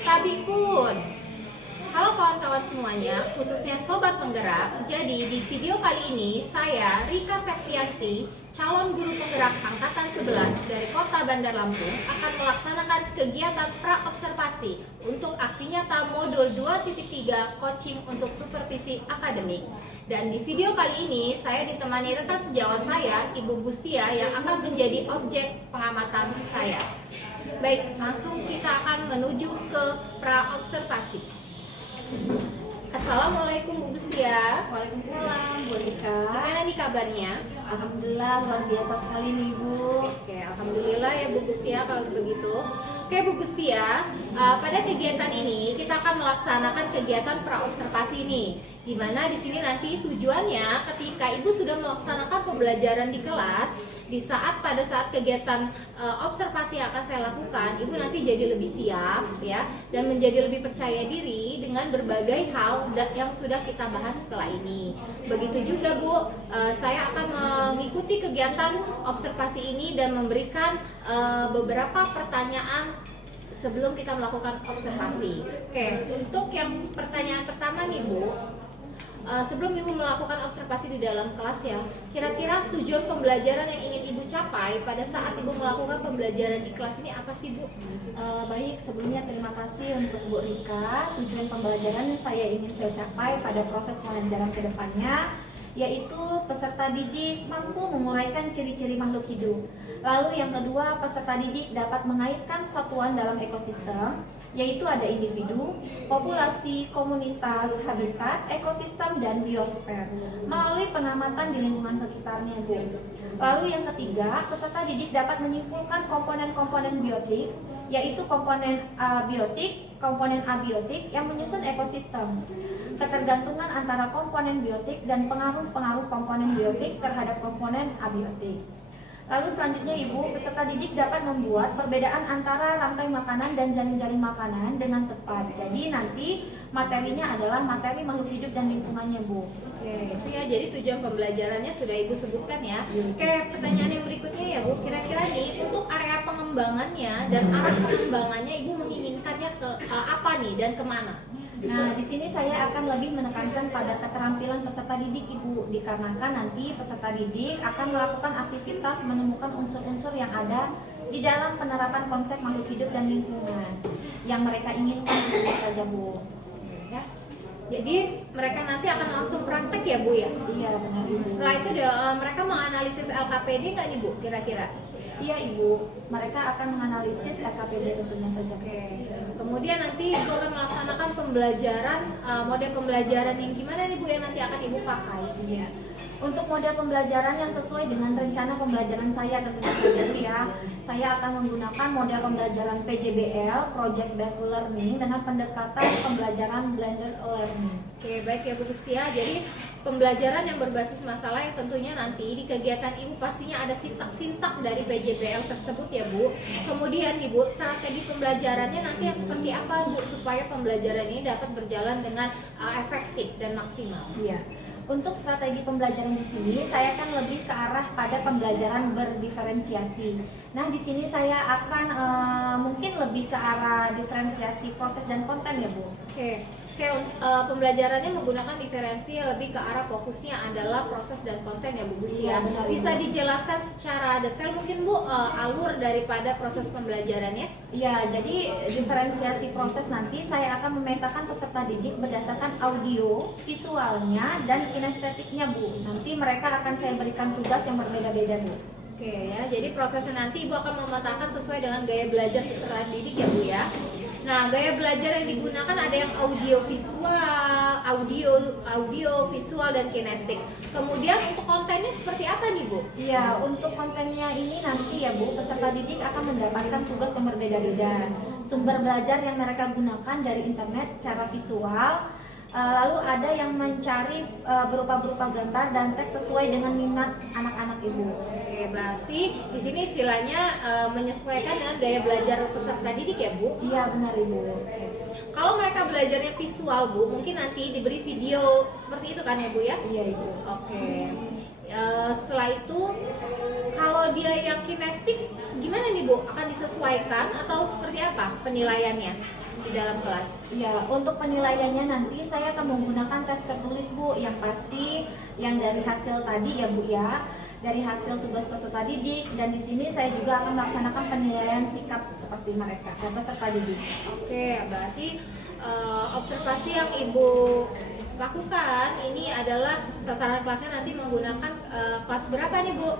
Tabi pun. Halo kawan-kawan semuanya, khususnya Sobat Penggerak. Jadi di video kali ini saya, Rika Septianti, calon guru penggerak Angkatan 11 dari Kota Bandar Lampung, akan melaksanakan kegiatan pra-observasi untuk aksi nyata modul 2.3 coaching untuk supervisi akademik. Dan di video kali ini saya ditemani rekan sejawat saya, Ibu Gustia, yang akan menjadi objek pengamatan saya. Baik, langsung kita akan menuju ke pra-observasi. Assalamualaikum Bu Gustia. Waalaikumsalam Bu Rika. Gimana nih kabarnya? Alhamdulillah luar biasa sekali nih Bu. Oke, alhamdulillah ya Bu Gustia kalau begitu. Oke Bu Gustia, pada kegiatan ini kita akan melaksanakan kegiatan pra-observasi nih. Di mana di sini nanti tujuannya ketika Ibu sudah melaksanakan pembelajaran di kelas, pada saat kegiatan observasi yang akan saya lakukan, Ibu nanti jadi lebih siap ya, dan menjadi lebih percaya diri dengan berbagai hal yang sudah kita bahas setelah ini. Begitu juga Bu, saya akan mengikuti kegiatan observasi ini dan memberikan beberapa pertanyaan sebelum kita melakukan observasi. Oke, untuk yang pertanyaan pertama nih Bu, sebelum Ibu melakukan observasi di dalam kelas ya, kira-kira tujuan pembelajaran yang ingin Ibu capai pada saat Ibu melakukan pembelajaran di kelas ini apa sih Bu? Baik, sebelumnya terima kasih untuk Bu Rika. Tujuan pembelajaran yang ingin saya capai pada proses pembelajaran ke depannya yaitu peserta didik mampu menguraikan ciri-ciri makhluk hidup. Lalu yang kedua, peserta didik dapat mengaitkan satuan dalam ekosistem, yaitu ada individu, populasi, komunitas, habitat, ekosistem, dan biosfer melalui pengamatan di lingkungan sekitarnya Bu. Lalu yang ketiga, peserta didik dapat menyimpulkan komponen-komponen biotik, yaitu komponen biotik, komponen abiotik yang menyusun ekosistem, ketergantungan antara komponen biotik dan pengaruh-pengaruh komponen biotik terhadap komponen abiotik. Lalu selanjutnya Ibu, peserta didik dapat membuat perbedaan antara rantai makanan dan jaring-jaring makanan dengan tepat. Jadi nanti materinya adalah materi makhluk hidup dan lingkungannya Bu. Oke, itu ya, jadi tujuan pembelajarannya sudah Ibu sebutkan ya. Oke, pertanyaan yang berikutnya ya Bu, kira-kira nih untuk area pengembangannya dan arah pengembangannya Ibu menginginkannya ke apa nih dan kemana? Nah, di sini saya akan lebih menekankan pada keterampilan peserta didik Ibu, dikarenakan nanti peserta didik akan melakukan aktivitas menemukan unsur-unsur yang ada di dalam penerapan konsep makhluk hidup dan lingkungan yang mereka inginkan tentu saja Bu. Ya. Jadi mereka nanti akan langsung praktek ya Bu ya? Iya benar Ibu. Setelah itu mereka menganalisis LKPD nggak nih Bu kira-kira? Iya Ibu, mereka akan menganalisis LKPD tentunya saja. Oke. Kemudian nanti Ibu akan melaksanakan pembelajaran, model pembelajaran yang gimana nih Bu yang nanti akan Ibu pakai? Iya. Untuk model pembelajaran yang sesuai dengan rencana pembelajaran saya tentunya saja Bu ya. Saya akan menggunakan model pembelajaran PJBL, Project Based Learning, dengan pendekatan pembelajaran blended learning. Oke, baik ya Bu Gustia. Jadi pembelajaran yang berbasis masalah yang tentunya nanti di kegiatan Ibu pastinya ada sintak-sintak dari PJBL tersebut ya Bu. Kemudian Ibu, strategi pembelajarannya nanti yang seperti apa Bu supaya pembelajaran ini dapat berjalan dengan efektif dan maksimal? Iya. Untuk strategi pembelajaran di sini saya akan lebih ke arah pada pembelajaran berdiferensiasi. Nah, di sini saya akan mungkin lebih ke arah diferensiasi proses dan konten ya Bu. Oke, pembelajarannya menggunakan diferensi lebih ke arah fokusnya adalah proses dan konten ya Bu Gustia. Iya, benar, Bisa Ibu. dijelaskan secara detail mungkin Bu alur daripada proses pembelajarannya? Iya, jadi diferensiasi proses nanti saya akan memetakan peserta didik berdasarkan audio, visualnya, dan kinestetiknya Bu. Nanti mereka akan saya berikan tugas yang berbeda-beda Bu. Oke ya, jadi prosesnya nanti Ibu akan memetakan sesuai dengan gaya belajar peserta didik ya Bu ya. Nah, gaya belajar yang digunakan ada yang audio visual dan kinestik. Kemudian untuk kontennya seperti apa nih Bu? Iya, untuk kontennya ini nanti ya Bu, peserta didik akan mendapatkan tugas yang berbeda-beda. Sumber belajar yang mereka gunakan dari internet secara visual, lalu ada yang mencari berupa gambar dan teks sesuai dengan minat anak-anak Ibu. Oke, berarti di sini istilahnya menyesuaikan dengan gaya belajar peserta didik ya Bu? Iya benar Ibu. Kalau mereka belajarnya visual Bu, mungkin nanti diberi video seperti itu kan ya Bu ya? Iya Ibu. Oke. Setelah itu kalau dia yang kinestik gimana nih Bu? Akan disesuaikan atau seperti apa penilaiannya? di dalam kelas? Ya, untuk penilaiannya nanti saya akan menggunakan tes tertulis Bu, yang pasti yang dari hasil tadi ya Bu ya, dari hasil tugas peserta didik, dan di sini saya juga akan melaksanakan penilaian sikap seperti mereka dan peserta didik. Oke, berarti observasi yang Ibu lakukan ini adalah sasaran kelasnya nanti menggunakan kelas berapa nih Bu?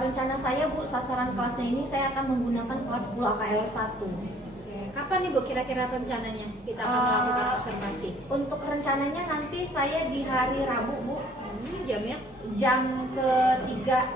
Rencana saya Bu, sasaran kelasnya ini saya akan menggunakan kelas 10 AKL 1. Oke, kapan nih Bu kira-kira rencananya kita akan melakukan observasi? Untuk rencananya nanti saya di hari Rabu Bu, Jamnya? jam ketiga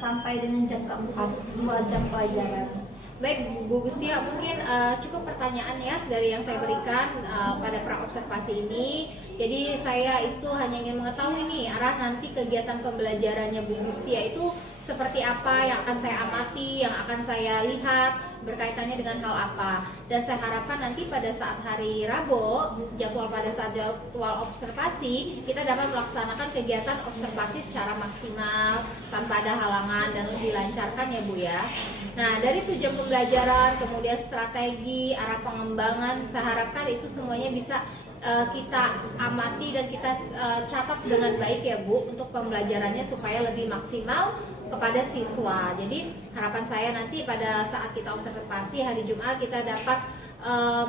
sampai dengan jam keempat, 2 jam pelajaran. Baik Bu Gustia, mungkin cukup pertanyaan ya dari yang saya berikan pada praobservasi ini. Jadi saya itu hanya ingin mengetahui nih arah nanti kegiatan pembelajarannya Bu Gustia itu seperti apa yang akan saya amati, yang akan saya lihat, berkaitannya dengan hal apa. Dan saya harapkan nanti pada saat hari Rabu, pada saat jadwal observasi, kita dapat melaksanakan kegiatan observasi secara maksimal, tanpa ada halangan dan lebih lancarkan ya Bu ya. Nah, dari tujuan pembelajaran, kemudian strategi, arah pengembangan, saya harapkan itu semuanya bisa kita amati dan kita catat dengan baik ya Bu, untuk pembelajarannya supaya lebih maksimal kepada siswa. Jadi harapan saya nanti pada saat kita observasi hari Jumat kita dapat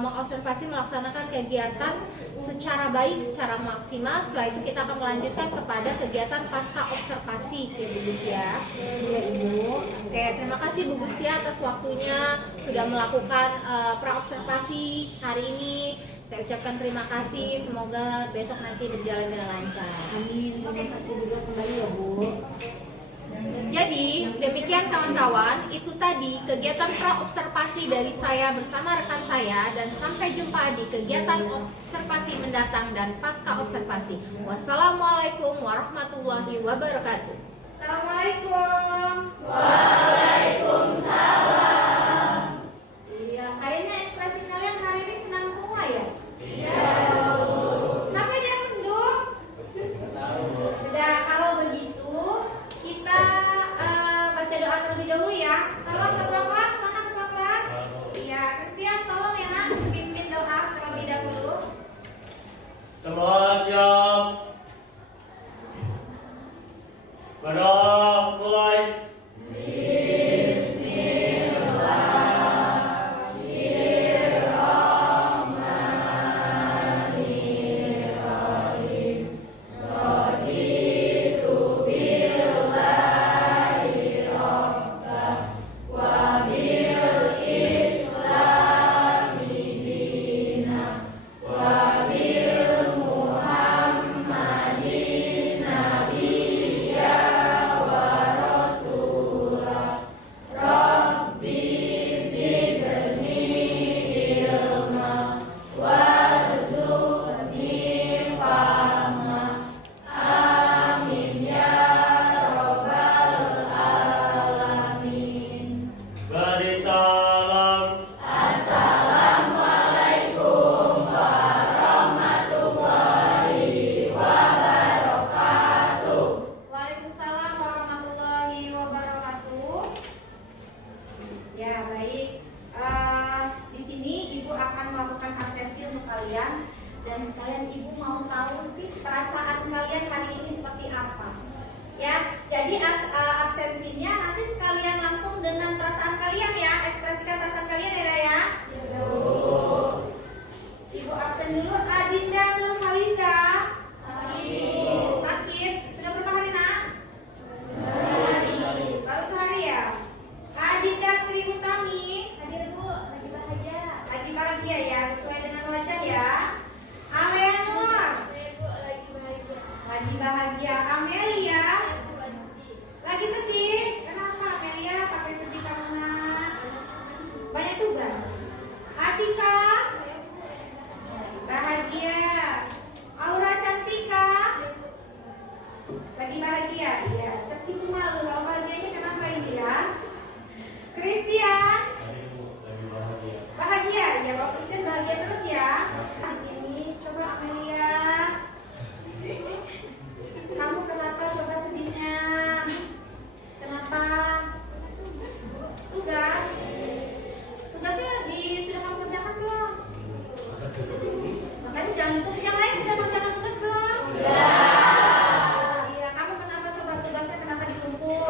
mengobservasi, melaksanakan kegiatan secara baik, secara maksimal. Setelah itu kita akan melanjutkan kepada kegiatan pasca observasi ya Bu Gustia. Iya Ibu. Oke, terima kasih Bu Gustia atas waktunya sudah melakukan praobservasi hari ini. Saya ucapkan terima kasih, semoga besok nanti berjalan dengan lancar. Amin. Terima kasih juga kembali ya Bu. Jadi demikian kawan-kawan, itu tadi kegiatan praobservasi dari saya bersama rekan saya, dan sampai jumpa di kegiatan observasi mendatang dan pasca observasi. Wassalamualaikum warahmatullahi wabarakatuh. Assalamualaikum. Iya, kayaknya ekspresi kalian hari ini senang semua ya? Iya. Kenapa dia mendung? Sudah, kalau begitu kita baca doa terlebih dahulu ya. Tolong ketua kelas, mana ketua kelas? Iya, Christian tolong ya nak, pimpin doa terlebih dahulu. Semua siap. Berdoa mulai. Wabil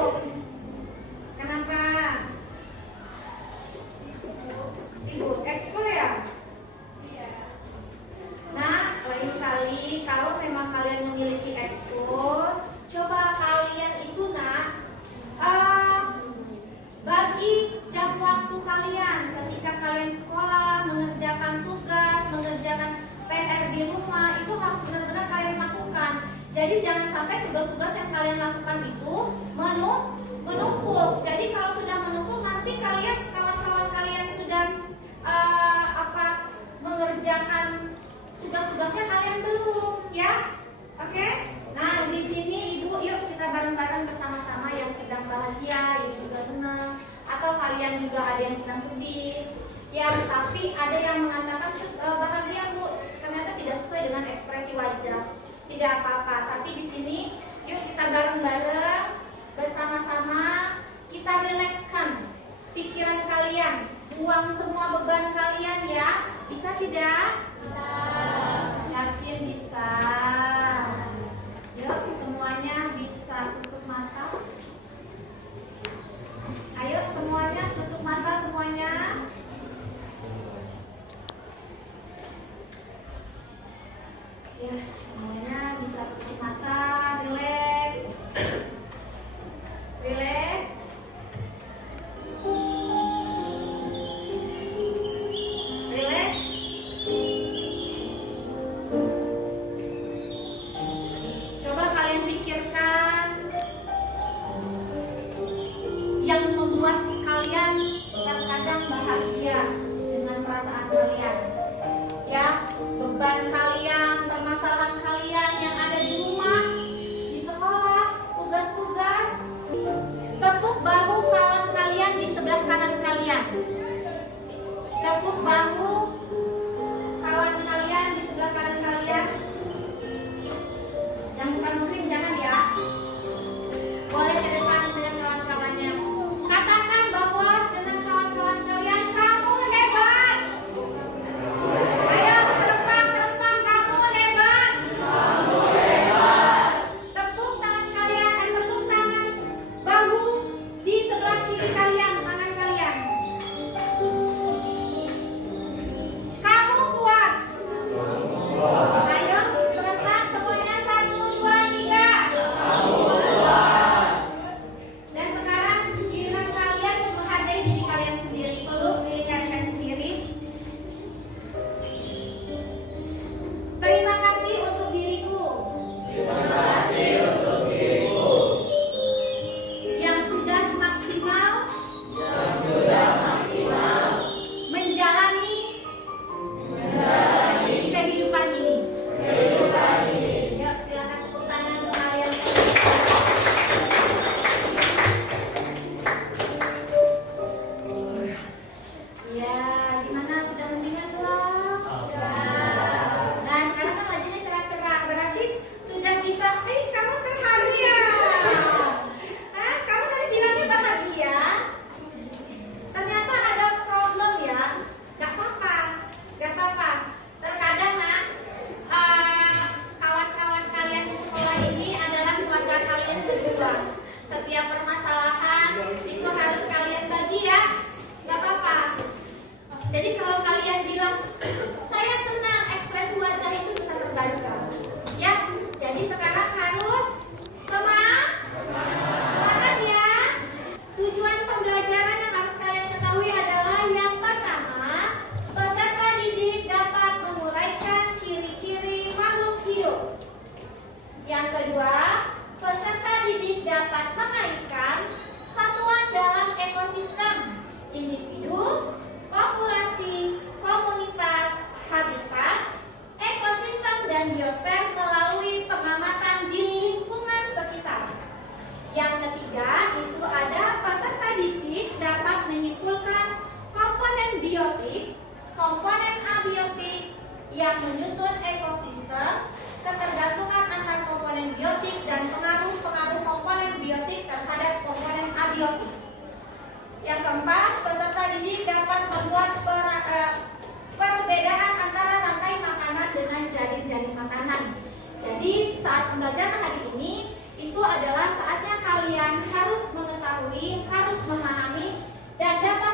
sibuk? Kenapa? Sibuk ekskul ya? Nah, lain kali kalau memang kalian memiliki ekskul, coba kalian itu bagi jam waktu kalian ketika kalian sekolah, mengerjakan tugas, mengerjakan PR di rumah, itu harus benar-benar kalian lakukan. Jadi jangan sampai tugas-tugas yang kalian lakukan itu menumpuk. Jadi kalau sudah menumpuk, nanti kalian kawan-kawan kalian sudah mengerjakan tugas-tugasnya, kalian belum, ya? Oke? Nah, di sini Ibu, yuk kita bareng-bareng bersama-sama yang sedang bahagia, yang juga senang, atau kalian juga ada yang sedang sedih. Ya, tapi ada yang mengatakan bahagia Bu, ternyata tidak sesuai dengan ekspresi wajah. Tidak apa-apa, tapi di sini yuk kita bareng-bareng bersama-sama kita rilekskan pikiran kalian, buang semua beban kalian ya. Bisa tidak? Bisa. Yakin bisa. Yuk semuanya bisa tutup mata. Ayo semuanya tutup mata semuanya. Ya, semuanya bisa tutup mata, relax. Relax. Relax. Coba kalian pikirkan yang membuat kalian terkadang bahagia dengan perasaan kalian. Ya, beban kalian, permasalahan kalian yang ada di rumah, di sekolah, tugas-tugas. Tepuk bahu kawan kalian di sebelah kanan kalian. Tepuk bahu kawan kalian di sebelah kanan kalian. Yang bukan muslim jangan ya. Boleh ke depan dengan kawan-kawannya. Katakan bahwa dengan kawan-kawan kalian, kamu hebat. Ayo serempang-serempang, kamu hebat. Kamu hebat. Tepuk tangan kalian, tepuk tangan bahu di sebelah kiri kalian, tangan kalian. Kamu kuat. Ayo serentak semuanya, 1, 2, 3. Dan sekarang giliran kalian untuk menghargai diri kalian sendiri. Peluk diri kalian sendiri. Terima kasih untuk diriku. Terima kasih untuk diriku. Yang sudah maksimal. Menjalani kehidupan ini. Yuk silakan tepuk tangan untuk kalian. Ya, gimana? Sudah mendingan belum? Nah, sekarang kan wajahnya cerah-cerah, berarti sudah bisa. Kamu terharu ya? Hah? Kamu tadi bilangnya bahagia? Ternyata ada problem ya? Gak apa-apa, gak apa-apa. Terkadang kawan-kawan kalian di sekolah ini adalah keluarga kalian berdua. Setiap permasalahan itu harus kalian bagi ya. Gak apa-apa. Jadi kalau kalian bilang saya senang, ekspresi wajah itu bisa terbaca. Ya, jadi sekarang harus semangat ya. Tujuan pembelajaran yang harus kalian ketahui adalah yang pertama, peserta didik dapat menguraikan ciri-ciri makhluk hidup. Yang kedua, peserta didik dapat mengaitkan satuan dalam ekosistem, individu, populasi, komunitas, habitat, ekosistem, dan biosfer melalui pengamatan di lingkungan sekitar. Yang ketiga, itu ada peserta didik dapat menyimpulkan komponen biotik, komponen abiotik yang menyusun ekosistem, ketergantungan antar komponen biotik, dan pengaruh-pengaruh komponen biotik terhadap komponen abiotik. Yang keempat, peserta didik dapat membuat perbedaan antara rantai makanan dengan jaring-jaring makanan. Jadi saat pembelajaran hari ini itu adalah saatnya kalian harus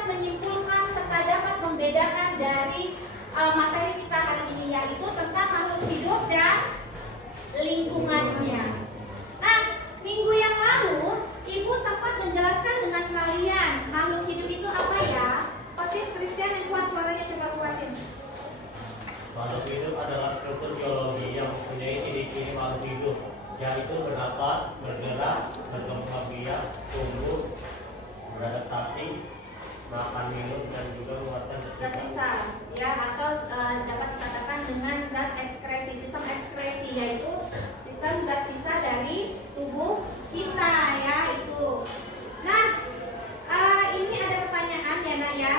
dapat menyimpulkan serta dapat membedakan dari materi kita hari ini, yaitu tentang makhluk hidup dan lingkungannya. Nah, minggu yang lalu Ibu sempat menjelaskan dengan kalian makhluk hidup itu apa ya? Otin, Christian yang kuat suaranya, coba kuatin. Makhluk hidup adalah struktur biologi yang mempunyai ciri-ciri makhluk hidup, yaitu bernapas, bergerak, berkembang biak, tumbuh, beradaptasi, makan minum, dan juga mengeluarkan Tersisa, ya, atau dapat dikatakan dengan zat ekskresi, sistem ekskresi, yaitu sistem zat sisa dari tubuh kita, ya, itu. Nah, ini ada pertanyaan ya, Nak, ya.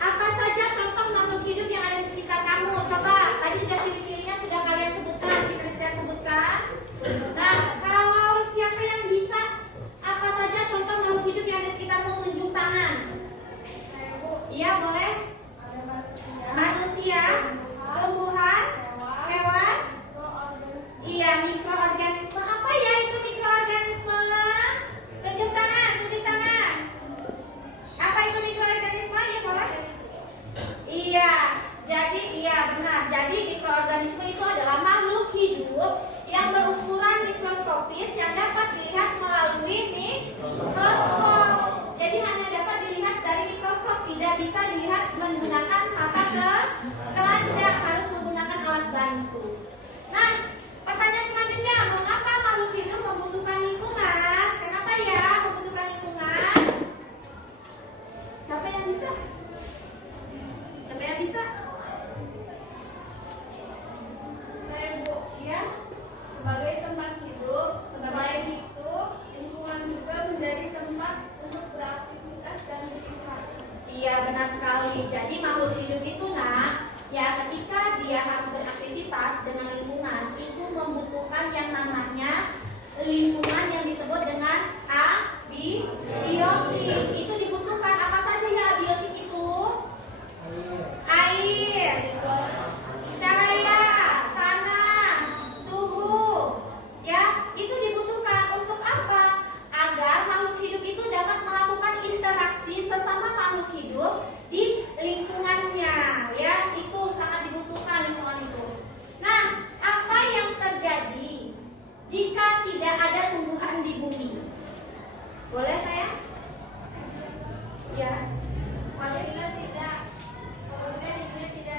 Apa saja contoh makhluk hidup yang ada di sekitar kamu? Coba, tadi sudah ciri-cirinya sudah kalian sebutkan, si Christian sebutkan. Nah, kalau siapa yang bisa, apa saja contoh makhluk hidup yang ada di sekitarmu, tunjuk tangan. Iya, boleh. Manusia, tumbuhan, hewan. Iya, mikroorganisme. Apa ya itu mikroorganisme? Tunjuk tangan, tunjuk tangan. Apa itu mikroorganisme? Ya, boleh. Iya, jadi iya benar. Jadi mikroorganisme itu adalah makhluk hidup yang berukuran mikroskopis yang dapat dilihat melalui mikroskop. Jadi hanya dapat dilihat dari mikroskop, tidak bisa dilihat menggunakan mata telanjang, harus menggunakan alat bantu. Nah, pertanyaan selanjutnya, mengapa makhluk hidup membutuhkan lingkungan? Kenapa ya membutuhkan lingkungan? Siapa yang bisa? Siapa yang bisa? Saya, Bu, ya. Sebagai tempat hidup, sebagai itu lingkungan juga menjadi tempat untuk beraktivitas dan berinteraksi. Iya, benar sekali. Jadi makhluk hidup itu, Nak, ya, ketika dia harus beraktivitas dengan lingkungan, itu membutuhkan yang namanya lingkungan yang disebut dengan abiotik. Itu dibutuhkan apa saja ya abiotik itu? Air, cahaya, tanah, suhu, ya, itu dibutuhkan untuk apa? Agar makhluk hidup itu dapat melakukan interaksi sesama makhluk hidup di lingkungannya, ya, itu sangat dibutuhkan lingkungan itu. Nah, apa yang terjadi jika tidak ada tumbuhan di bumi? Boleh saya? Ya. Apabila tidak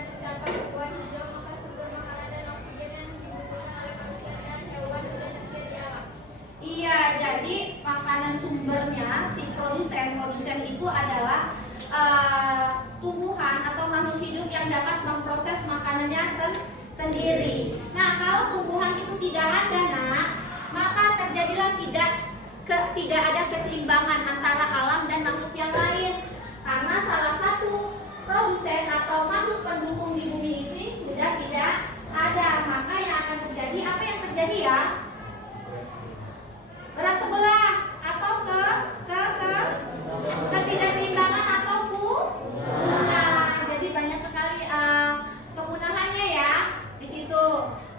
terdapat tumbuhan hijau, maka sumber makanan dan oksigen yang dibutuhkan oleh manusia dan hewan sudah tersedia di alam. Iya, jadi makanan sumbernya si produsen itu adalah tumbuhan atau makhluk hidup yang dapat memproses makanannya sendiri. Nah, kalau tumbuhan itu tidak ada, Nak, maka terjadilah tidak ada keseimbangan antara alam dan makhluk yang lain. Karena salah satu produsen atau makhluk pendukung di bumi ini sudah tidak ada, maka yang akan terjadi, apa yang terjadi ya? Berat sebelah atau ketidakseimbangan atau punah. Jadi banyak sekali kepunahannya ya di situ.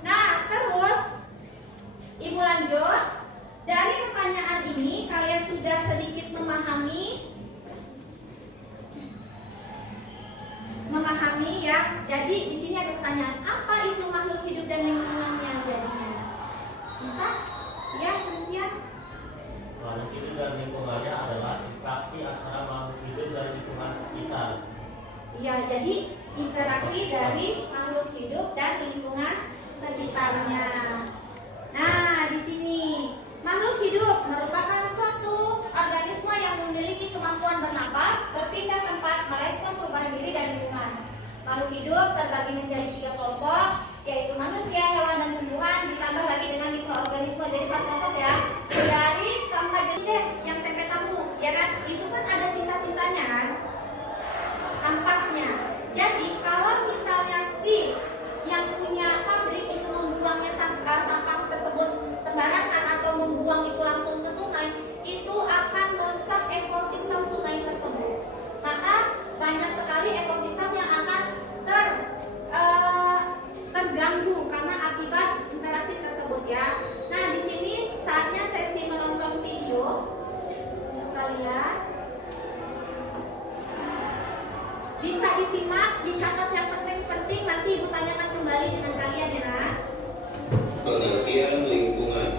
Nah, terus Ibu lanjut. Dari pertanyaan ini kalian sudah sedikit memahami ya. Jadi di sini ada pertanyaan, apa itu makhluk hidup dan lingkungannya jadinya? Bisa? Ya, Christian. Makhluk hidup dan lingkungannya adalah interaksi antara makhluk hidup dan lingkungan sekitar. Iya, jadi interaksi dari makhluk hidup dan lingkungan sekitarnya. Nah, di sini makhluk hidup merupakan suatu organisme yang memiliki kemampuan bernapas, berpindah tempat, merespon perubahan diri dan lingkungan. Makhluk hidup terbagi menjadi 3 kelompok, yaitu manusia, hewan, dan tumbuhan, ditambah lagi dengan mikroorganisme. Jadi 4 kelompok ya. Dari keempat jenis deh, yang tempe tahu, ya kan? Itu kan ada sisa-sisanya kan? Ampasnya. Jadi kalau misalnya si yang punya pabrik itu membuangnya sampah tersebut sembarangan atau membuang itu langsung ke sungai, itu akan merusak ekosistem sungai tersebut. Maka banyak sekali ekosistem yang akan terganggu karena akibat interaksi tersebut ya. Nah, di sini saatnya sesi menonton video untuk kalian. bisa disimak, dicatat yang penting-penting, nanti Ibu tanyakan kembali dengan kalian ya nak. Pengertian lingkungan.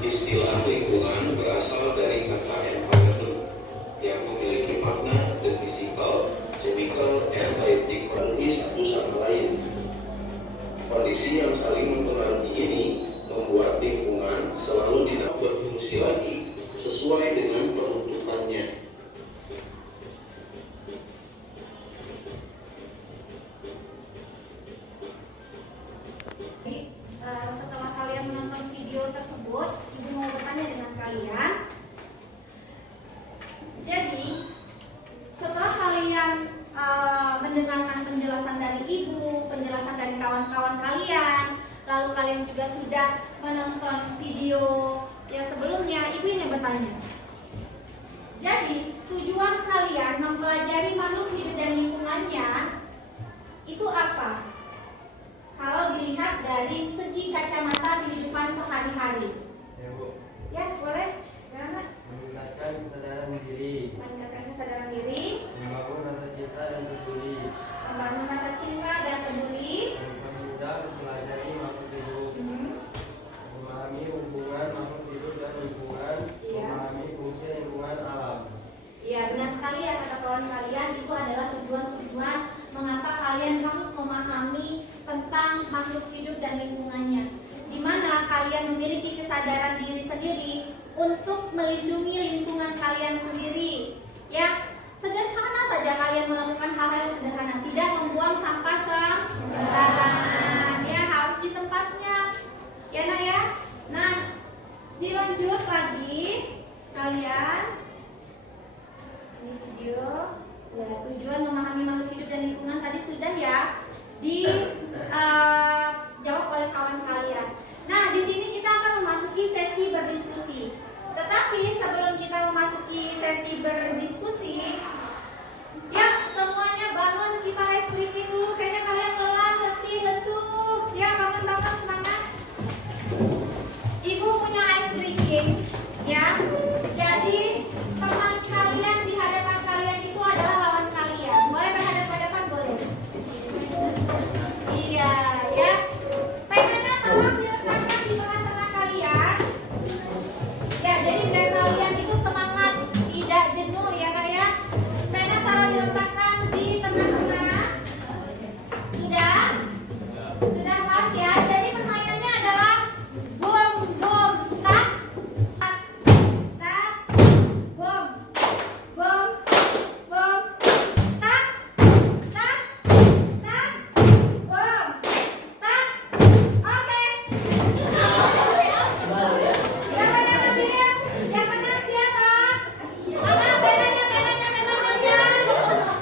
Istilah lingkungan berasal dari kata environment yang memiliki makna the physical, chemical, and biological satu sama lain. Kondisi yang saling mempengaruhi ini membuat lingkungan selalu tidak berfungsi lagi sesuai dengan peruntukannya. Setelah kalian menonton video tersebut, Ibu mau bertanya dengan kalian. Jadi, setelah kalian mendengarkan penjelasan dari Ibu, penjelasan dari kawan-kawan kalian, lalu kalian juga sudah menonton video yang sebelumnya, Ibu ingin bertanya. Jadi, tujuan kalian mempelajari makhluk hidup dan lingkungannya itu apa? Kalau dilihat dari segi kacamata kehidupan sehari-hari. Ya Bu, Ya, boleh. Gimana? meningkatkan kesadaran diri, Meningkatkan kesadaran diri, membangun rasa cinta dan peduli, membangun rasa cinta dan peduli, mempermudah mempelajari makhluk hidup, memahami hubungan makhluk hidup dan lingkungan, Iya. memahami fungsi lingkungan alam. Ya, benar sekali ya kata kawan kalian, itu adalah tujuan-tujuan mengapa kalian harus memahami tentang makhluk hidup dan lingkungannya. Di mana kalian memiliki kesadaran diri sendiri untuk melindungi lingkungan kalian sendiri. Ya, sederhana saja kalian melakukan hal-hal yang sederhana, tidak membuang sampah sembarangan. Ya, harus di tempatnya. Ya, Nak ya. Nah, dilanjut lagi kalian. Ini video ya, tujuan memahami makhluk hidup dan lingkungan tadi sudah ya dijawab oleh kawan kalian. Nah, di sini kita akan memasuki sesi berdiskusi. Tetapi sebelum kita memasuki sesi berdiskusi, ya semuanya bangun, kita ice breaking dulu. Kayaknya kalian lelah, letih, lesu. Ya, bangun-bangun, semangat. Ibu punya ice breaking, ya. Jadi teman kalian di hadapan kalian itu adalah lawan kalian. Boleh berhadapan-hadapan, boleh. Iya, ya. Pengennya tolong diletakkan di tengah-tengah kalian. Ya, jadi biar kalian itu semangat, tidak jenuh ya Kak ya. Pengennya taruh diletakkan di tengah-tengah. Sudah? Sudah pas ya. Jadi permainannya adalah bom bom tak tak tak bom bom bom tak tak tak bom tak. Oke. Siapa yang ambil? Yang menang siapa? Mana bedanya kalian?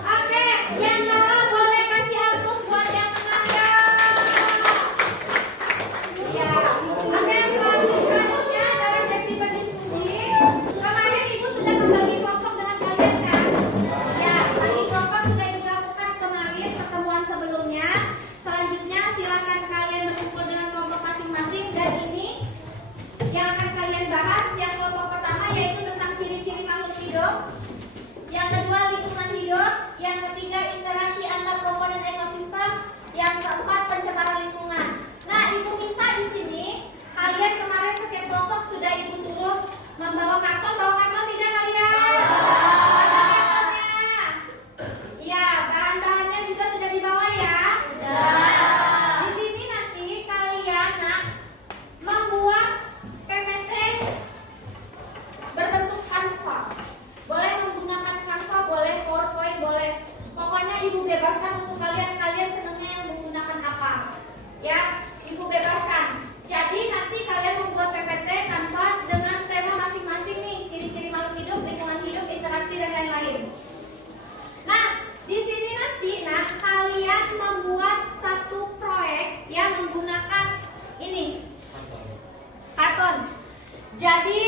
Oke, yang kalah boleh kasih aplaus buat yang menang ya. Ya, oke, selanjutnya adalah sesi berdiskusi. Kemarin Ibu sudah membagi kelompok dengan kalian kan? Ya, bagi kelompok sudah Ibu lakukan kemarin pertemuan sebelumnya. Selanjutnya silakan kalian berkumpul dengan kelompok masing-masing dan ini yang akan kalian bahas. Yang kelompok pertama yaitu tentang ciri-ciri makhluk hidup. Yang kedua lingkungan hidup. Yang ketiga interaksi antar komponen ekosistem. Yang keempat pencemaran lingkungan. Nah, Ibu minta di sini kalian kemarin setiap kelompok sudah Ibu suruh membawa karton. Bawa karton tidak kalian? Ada kartonnya. Iya, bahan-bahannya juga sudah dibawa ya. Di sini nanti kalian membuat PPT berbentuk kanva. Boleh menggunakan kanva, boleh PowerPoint, boleh. Pokoknya Ibu bebaskan untuk kalian. Kalian senangnya yang menggunakan apa? Ya, Ibu bebaskan. Jadi nanti kalian membuat PPT kanva dengan tema masing-masing nih, ciri-ciri makhluk hidup, lingkungan hidup, interaksi dan lain-lain. Nah, di sini nanti kalian membuat satu proyek yang menggunakan ini karton. Jadi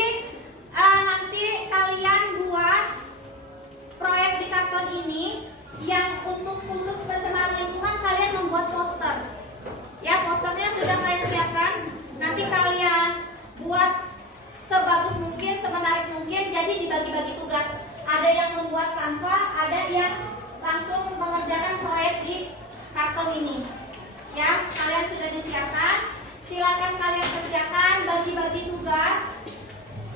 nanti kalian buat proyek di karton ini yang untuk khusus pencemaran lingkungan kalian membuat poster. Ya, posternya sudah kalian siapkan. Nanti kalian buat sebagus mungkin, semenarik mungkin. Jadi dibagi-bagi tugas. ada yang membuat Canva, ada yang langsung mengerjakan proyek di karton ini. Ya, kalian sudah disiapkan. Silakan kalian kerjakan, bagi-bagi tugas.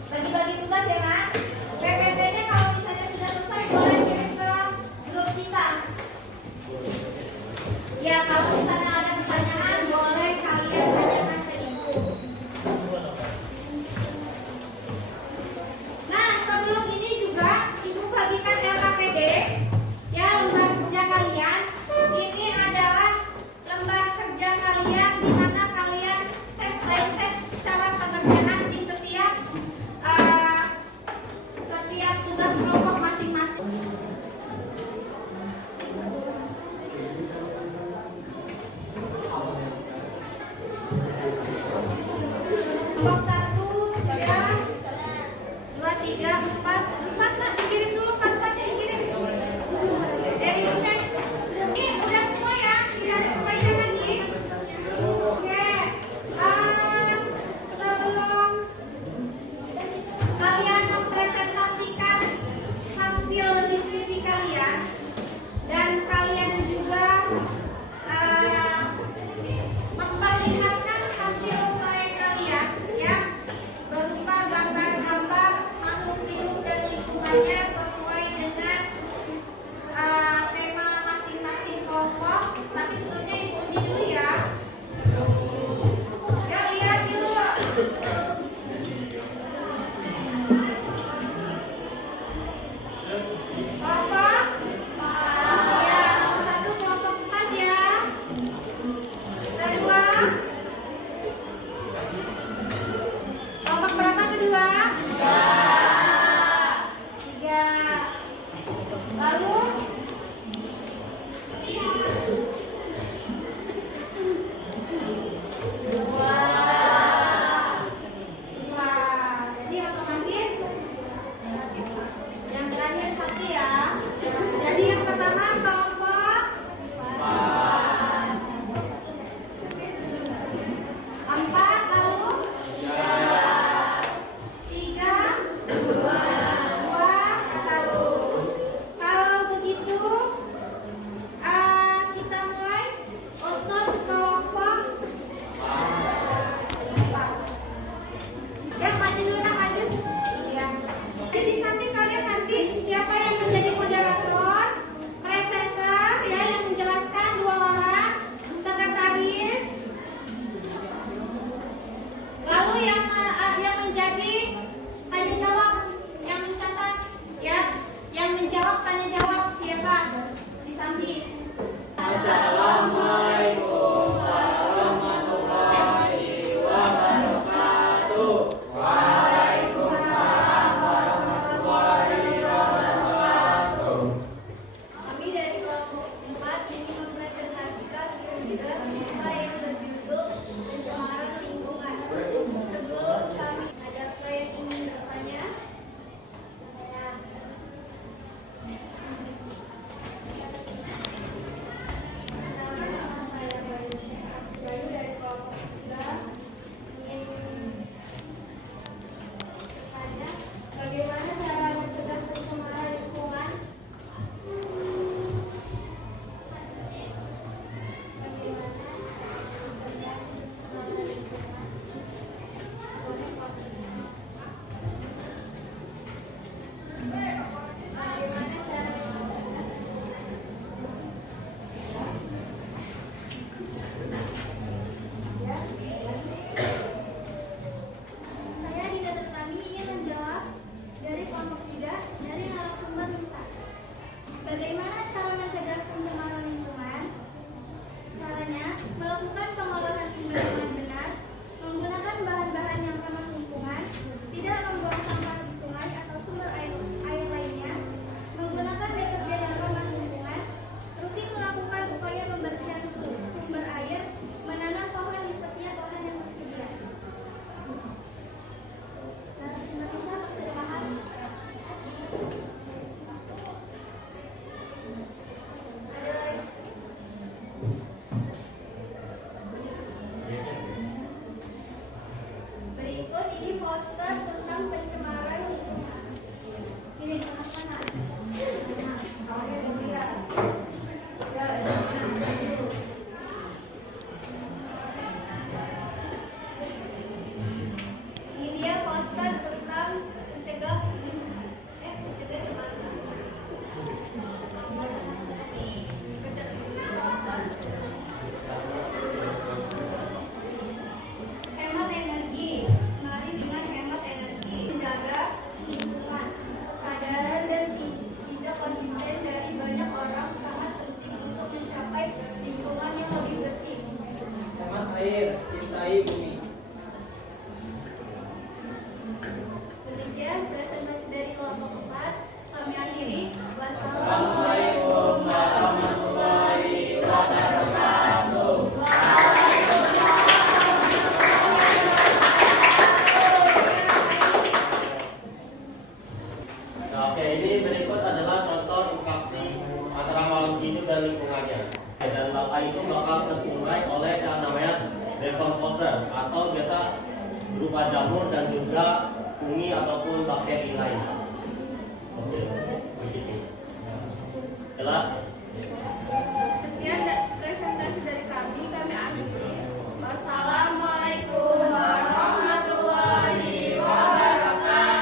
Bagi-bagi tugas ya, Nak. PPT-nya kalau misalnya sudah selesai boleh kirim ke grup kita. Ya, kalau misalnya ada pertanyaan boleh kalian tanyakan ke Ibu. Nah, sebelum ini juga Ibu bagikan LKPD. Ya, lembar kerja kalian. Ini adalah lembar kerja kalian di mana kalian step by step cara pengerjaan di setiap tugas kelompok masing-masing. Kelompok 1 sudah 2, 3, 4 Nak, dikirim dulu, 4-4-nya dikirim. Dari cek. Ini udah semua ya, tidak ada perbaikan lagi. Oke. Sebelum kalian mempresentasikan hasil diskusi kalian dan kalian juga memperlihatkan hasil proyek kalian ya, berupa gambar-gambar makhluk hidup dan maka itu bakal terurai oleh yang namanya decomposer atau biasa berupa jamur dan juga fungi ataupun bakteri lain. Oke, begitu. Jelas? Sekian presentasi dari kami akhiri. Wassalamualaikum warahmatullahi wabarakatuh.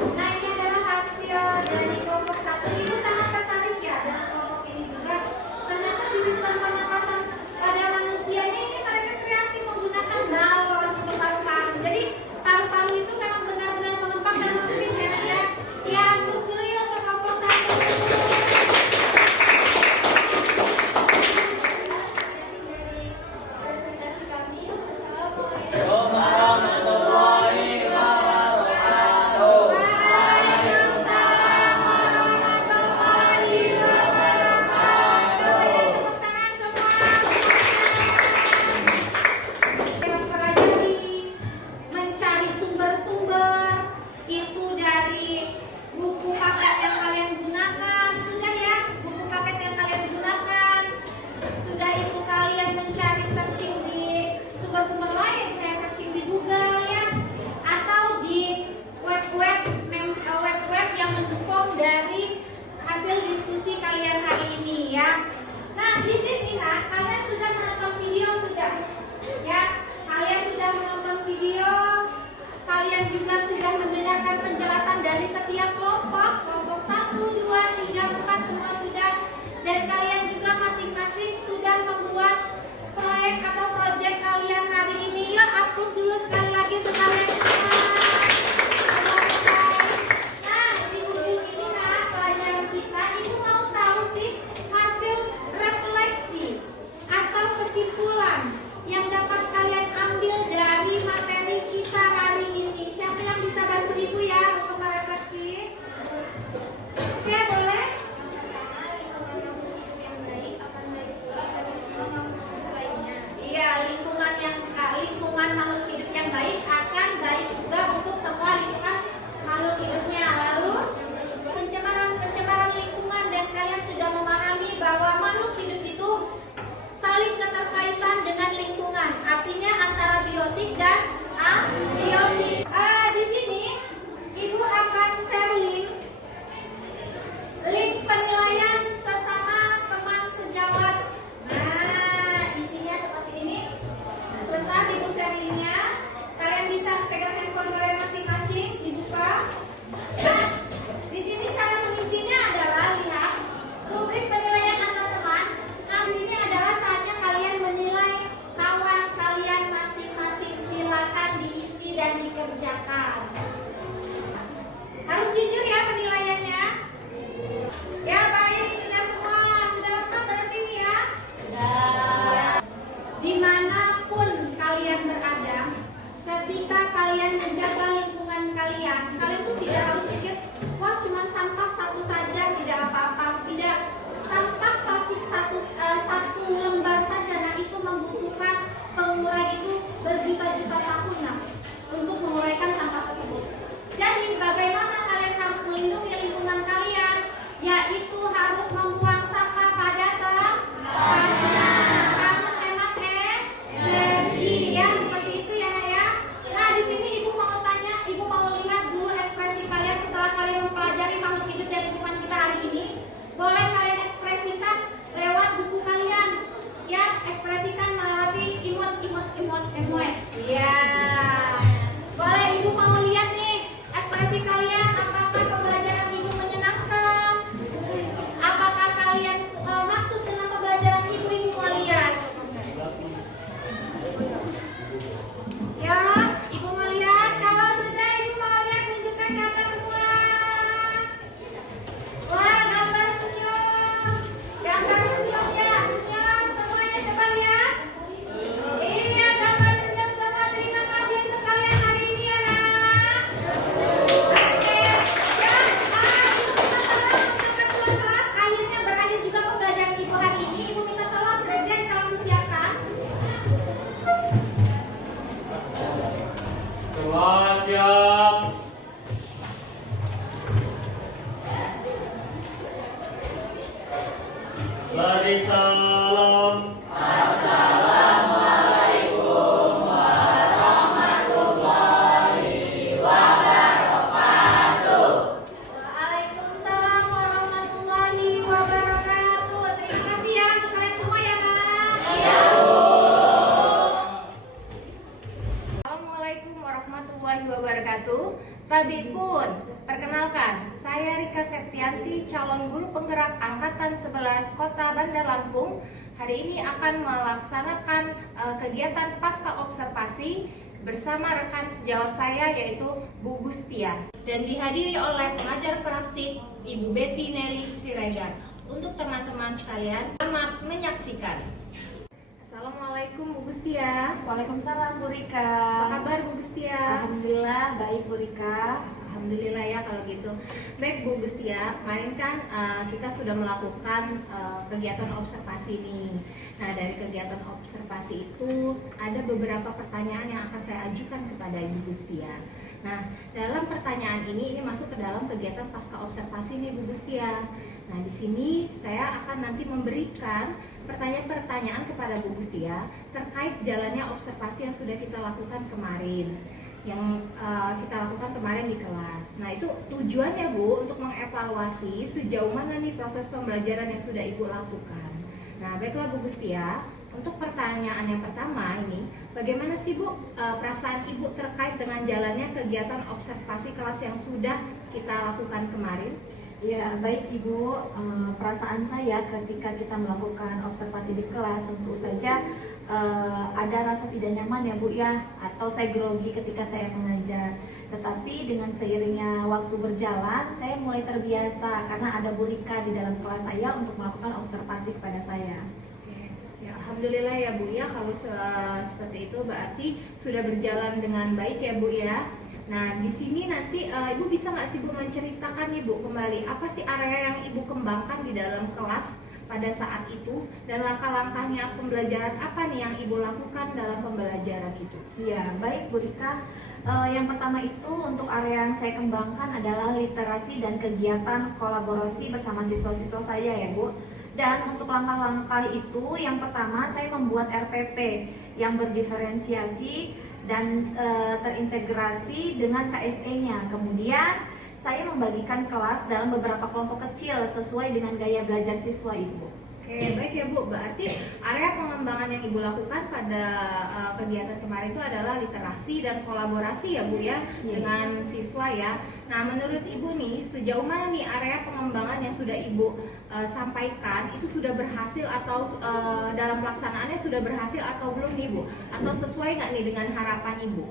Nah, ini adalah hasil dari kelompok 1. Ibu sangat tertarik ya dengan kelompok ini juga. Ternyata di sistem pernapasan pada manusia ini mereka kreatif menggunakan balon untuk paru-paru. Jadi paru-paru itu memang benar-benar melengkap dan melengkis ya, Nak, ya. Ya, terus dulu yuk untuk kelompok 1. Presentasi kami. Assalamualaikum. Mencari sumber-sumber itu dari buku paket yang kalian gunakan, sudah ya, buku paket yang kalian gunakan, sudah itu kalian mencari searching di sumber-sumber lain kayak searching di Google ya, atau di web-web yang mendukung dari hasil diskusi kalian hari ini ya. Nah, di sini nah kalian sudah menonton video sudah ya, kalian sudah menonton video, kalian juga sudah mendengarkan penjelasan dari setiap kelompok 1, 2, 3, 4 semua sudah, dan kalian juga masing-masing sudah membuat proyek atau proyek kalian hari ini. Yuk hapus dulu sekali lagi untuk kalian semua. Nah, di ujung ini nah pelajaran kita, ibu mau tahu sih hasil refleksi atau kesimpulan yang dapat kalian ambil dari materi kita hari ini. Siapa yang bisa bantu ibu ya untuk merefleksi? Oke, boleh? Iya, lingkungan makhluk hidup yang baik akan baik juga untuk semua lingkungan makhluk hidupnya. Lalu pencemaran lingkungan, dan kalian sudah memahami bahwa makhluk hidup itu saling keterkaitan dengan lingkungan, artinya antara biotik dan abiotik. Di sini ibu akan share link penilaian sesama teman sejawat. Nah, isinya seperti ini. Sebentar ibu share linknya. Kalian bisa pegang handphone kalian masing-masing, dibuka. Nah, di sini cara mengisinya adalah lihat rubrik penilaian antar teman. Nah, di sini adalah saatnya kalian menilai kawan kalian masing-masing. Silakan diisi dan dikerjakan. Harus jujur ya penilaiannya. Ya baik, sudah semua, sudah lengkap berarti ini ya. Dimanapun kalian berada, ketika kalian menjaga lingkungan kalian tuh tidak harus pikir, wah cuma sampah satu saja tidak apa-apa. Tidak, sampah plastik satu lembar saja, nah itu membutuhkan pengurai itu berjuta-juta tahun nah, untuk menguraikan sampah tersebut. Jadi bagaimana kalian harus melindungi lingkungan kalian? Yaitu harus membuang sampah pada tempatnya, harus hemat energi ya, seperti itu ya Nak ya. Nah, di sini ibu mau tanya, ibu mau lihat dulu ekspresi kalian setelah kalian mempelajari makhluk hidup dan lingkungan kita hari ini. Boleh kalian ekspresikan lewat buku kalian ya, ekspresikan melalui imut-imut wabarakatuh. Babi pun, perkenalkan, saya Rika Septianti, calon guru penggerak Angkatan 11 Kota Bandar Lampung. Hari ini akan melaksanakan kegiatan pasca observasi bersama rekan sejawat saya yaitu Bu Gustia dan dihadiri oleh pengajar praktik Ibu Betty Nelly Siregar. Untuk teman-teman sekalian, selamat menyaksikan. Assalamualaikum Bu Gustia. Waalaikumsalam Bu Rika. Apa kabar Bu Gustia? Alhamdulillah baik Bu Rika. Alhamdulillah ya kalau gitu. Baik Bu Gustia, kemarin kan kita sudah melakukan kegiatan observasi nih. Nah dari kegiatan observasi itu ada beberapa pertanyaan yang akan saya ajukan kepada Ibu Gustia. Nah dalam pertanyaan ini masuk ke dalam kegiatan pasca observasi nih Bu Gustia. Nah di sini saya akan nanti memberikan pertanyaan-pertanyaan kepada Bu Gustia terkait jalannya observasi yang sudah kita lakukan kemarin. Kita lakukan kemarin di kelas. Nah itu tujuannya Bu untuk mengevaluasi sejauh mana nih proses pembelajaran yang sudah Ibu lakukan. Nah baiklah Bu Gustia, untuk pertanyaan yang pertama ini, bagaimana sih Bu perasaan Ibu terkait dengan jalannya kegiatan observasi kelas yang sudah kita lakukan kemarin? Ya baik Ibu, perasaan saya ketika kita melakukan observasi di kelas tentu saja ada rasa tidak nyaman ya Bu ya, atau saya grogi ketika saya mengajar. Tetapi dengan seiringnya waktu berjalan, saya mulai terbiasa karena ada Bu Rika di dalam kelas saya untuk melakukan observasi kepada saya. Ya, alhamdulillah ya Bu ya, kalau seperti itu berarti sudah berjalan dengan baik ya Bu ya. Nah di sini nanti Ibu bisa nggak sih Bu menceritakan nih Bu kembali apa sih area yang Ibu kembangkan di dalam kelas pada saat itu dan langkah-langkahnya pembelajaran apa nih yang Ibu lakukan dalam pembelajaran itu? Ya baik Bu Rika, yang pertama itu untuk area yang saya kembangkan adalah literasi dan kegiatan kolaborasi bersama siswa-siswa saya ya Bu. Dan untuk langkah-langkah itu yang pertama saya membuat RPP yang berdiferensiasi dan terintegrasi dengan KSE-nya. Kemudian saya membagikan kelas dalam beberapa kelompok kecil sesuai dengan gaya belajar siswa Ibu. Oke, baik ya Bu. Berarti area pengembangan yang Ibu lakukan pada kegiatan kemarin itu adalah literasi dan kolaborasi ya Bu ya, dengan siswa ya. Nah, menurut Ibu nih, sejauh mana nih area pengembangan yang sudah Ibu sampaikan itu sudah berhasil atau dalam pelaksanaannya sudah berhasil atau belum nih Bu? Atau sesuai nggak nih dengan harapan Ibu?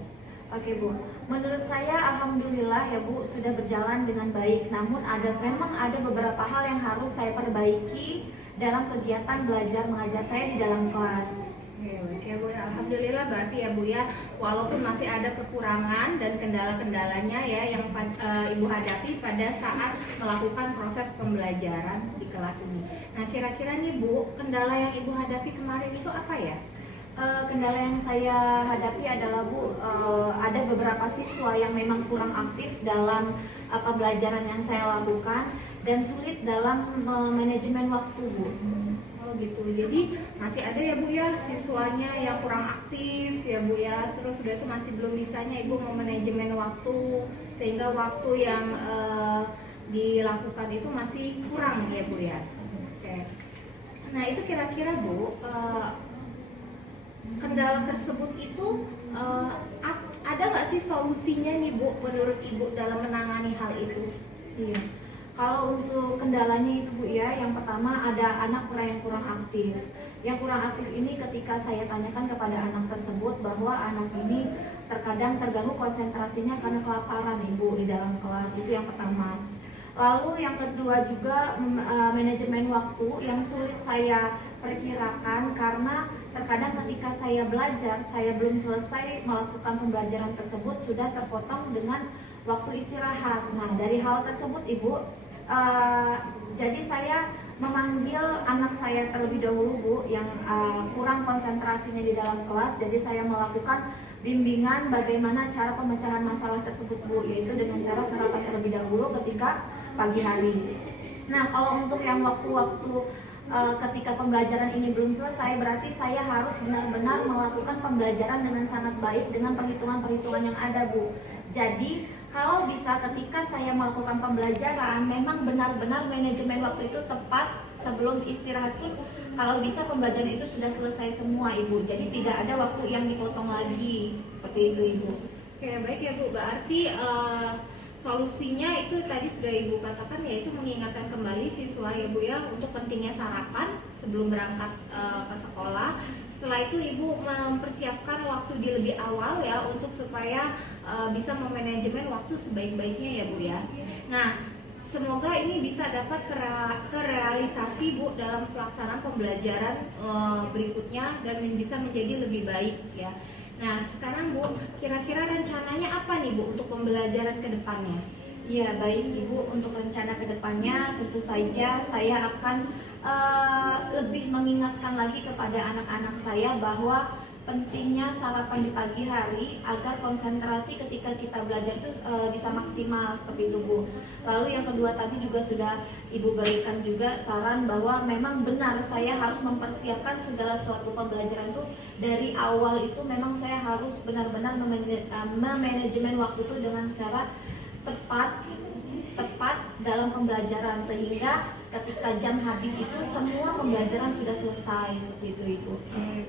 Oke Bu, menurut saya alhamdulillah ya Bu sudah berjalan dengan baik. Namun memang ada beberapa hal yang harus saya perbaiki dalam kegiatan belajar mengajar saya di dalam kelas. Oke Bu, alhamdulillah berarti ya Bu ya, walaupun masih ada kekurangan dan kendala-kendalanya ya yang Ibu hadapi pada saat melakukan proses pembelajaran di kelas ini. Nah kira-kira nih Bu, kendala yang Ibu hadapi kemarin itu apa ya? Kendala yang saya hadapi adalah Bu, ada beberapa siswa yang memang kurang aktif dalam pembelajaran yang saya lakukan dan sulit dalam manajemen waktu Bu. Oh gitu, jadi masih ada ya Bu ya siswanya yang kurang aktif ya Bu ya, terus udah itu masih belum bisanya Ibu memanajemen waktu sehingga waktu yang dilakukan itu masih kurang ya Bu ya. Oke. Nah itu kira-kira Bu, kendala tersebut itu ada nggak sih solusinya nih Bu menurut Ibu dalam menangani hal itu? Iya. Kalau untuk kendalanya itu Bu ya, yang pertama ada anak yang kurang aktif. Yang kurang aktif ini ketika saya tanyakan kepada anak tersebut bahwa anak ini terkadang terganggu konsentrasinya karena kelaparan Ibu di dalam kelas, itu yang pertama. Lalu yang kedua juga manajemen waktu yang sulit saya perkirakan karena terkadang ketika saya belajar saya belum selesai melakukan pembelajaran tersebut sudah terpotong dengan waktu istirahat. Nah dari hal tersebut Ibu, jadi saya memanggil anak saya terlebih dahulu Bu yang kurang konsentrasinya di dalam kelas. Jadi saya melakukan bimbingan bagaimana cara pemecahan masalah tersebut Bu, yaitu dengan cara sarapan terlebih dahulu ketika pagi hari. Nah kalau untuk yang waktu-waktu ketika pembelajaran ini belum selesai, berarti saya harus benar-benar melakukan pembelajaran dengan sangat baik dengan perhitungan-perhitungan yang ada Bu. Jadi kalau bisa ketika saya melakukan pembelajaran memang benar-benar manajemen waktu itu tepat sebelum istirahat pun kalau bisa pembelajaran itu sudah selesai semua Ibu. Jadi tidak ada waktu yang dipotong lagi, seperti itu Ibu. Oke, baik ya Bu. Berarti solusinya itu tadi sudah Ibu katakan, yaitu mengingatkan kembali siswa ya Bu ya untuk pentingnya sarapan sebelum berangkat ke sekolah. Setelah itu Ibu mempersiapkan waktu di lebih awal ya untuk supaya bisa memanajemen waktu sebaik-baiknya ya Bu ya. Nah, semoga ini bisa dapat terrealisasi Bu dalam pelaksanaan pembelajaran berikutnya dan bisa menjadi lebih baik ya. Nah, sekarang Bu, kira-kira rencananya apa nih Bu untuk pembelajaran ke depannya? Ya, baik Ibu, untuk rencana kedepannya tentu saja saya akan lebih mengingatkan lagi kepada anak-anak saya bahwa pentingnya sarapan di pagi hari agar konsentrasi ketika kita belajar itu bisa maksimal seperti itu Bu. Lalu yang kedua tadi juga sudah Ibu berikan juga saran bahwa memang benar saya harus mempersiapkan segala suatu pembelajaran itu dari awal. Itu memang saya harus benar-benar memanajemen waktu itu dengan cara tepat dalam pembelajaran, sehingga ketika jam habis itu semua pembelajaran sudah selesai seperti itu Ibu.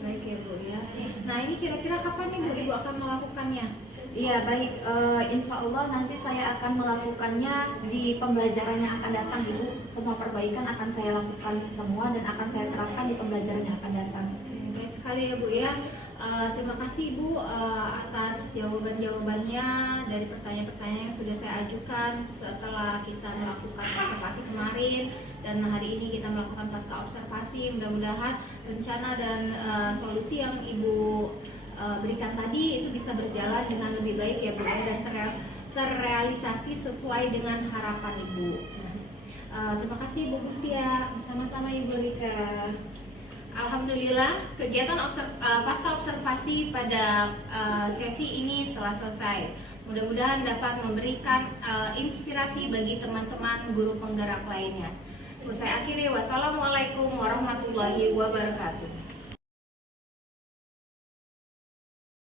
Baik ya Bu ya. Nah, ini kira-kira kapan nih Bu Ibu akan melakukannya? Iya baik, insya Allah nanti saya akan melakukannya di pembelajaran yang akan datang Ibu. Semua perbaikan akan saya lakukan semua dan akan saya terapkan di pembelajaran yang akan datang. Baik sekali ya Bu ya. Terima kasih Ibu atas jawaban-jawabannya dari pertanyaan-pertanyaan yang sudah saya ajukan setelah kita melakukan observasi kemarin, dan hari ini kita melakukan pasca observasi. Mudah-mudahan rencana dan solusi yang Ibu berikan tadi itu bisa berjalan dengan lebih baik ya Bu dan terrealisasi sesuai dengan harapan Ibu. Terima kasih Ibu Gustia, sama-sama Ibu Rika. Alhamdulillah, kegiatan pasca observasi pada sesi ini telah selesai. Mudah-mudahan dapat memberikan inspirasi bagi teman-teman guru penggerak lainnya. Saya akhiri, wassalamualaikum warahmatullahi wabarakatuh.